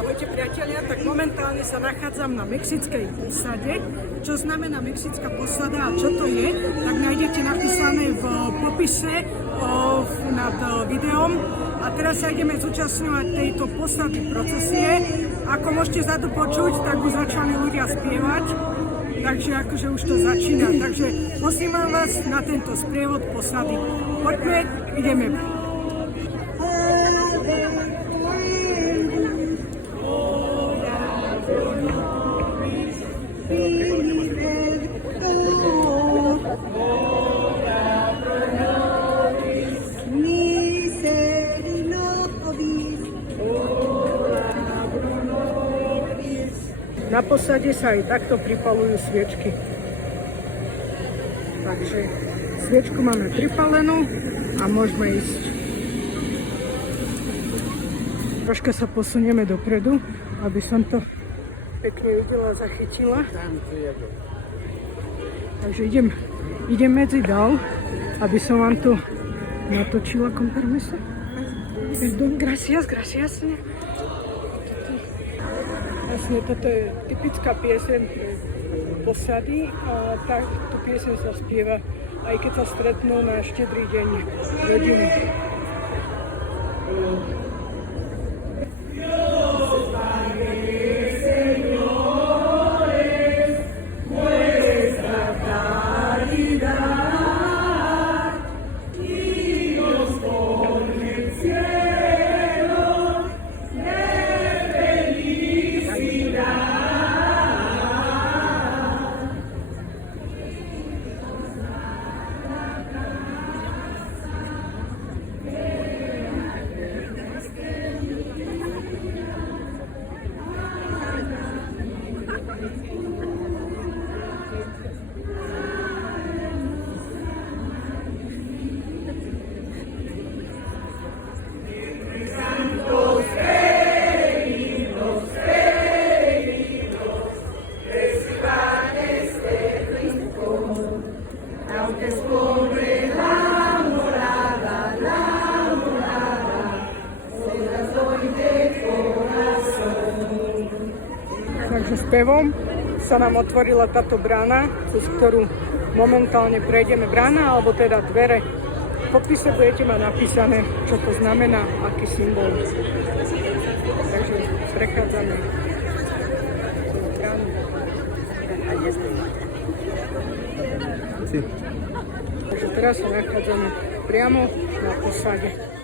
Ahojte priatelia, tak momentálne sa nachádzam na mexickej posade. Čo znamená mexická posada a čo to je, tak nájdete napísané v popise nad videom. A teraz sa ideme zúčastňovať tejto posady procesie. Ako môžete zadu počuť, tak už začali ľudia spievať. Takže akože už to začína. Takže posílam vás na tento sprievod posady. Poďme, ideme. Na posade sa aj takto pripalujú sviečky. Takže sviečku máme pripalenú a môžeme ísť. Troška sa posunieme dopredu, aby som to pekne videla a zachytila. Takže idem medzi dál, aby som vám to natočila con permiso. Perdón, gracias. Vlastne toto je typická pieseň posady a táto pieseň sa spieva aj keď sa stretnú na štedrý deň rodiny. Takže spevom sa nám otvorila táto brána, cez ktorú momentálne prejdeme. Brána, alebo teda dvere. V popise budete mať napísané, čo to znamená, aký symbol. Takže prechádzame bránu. Takže teraz sa nachádzame priamo na posade.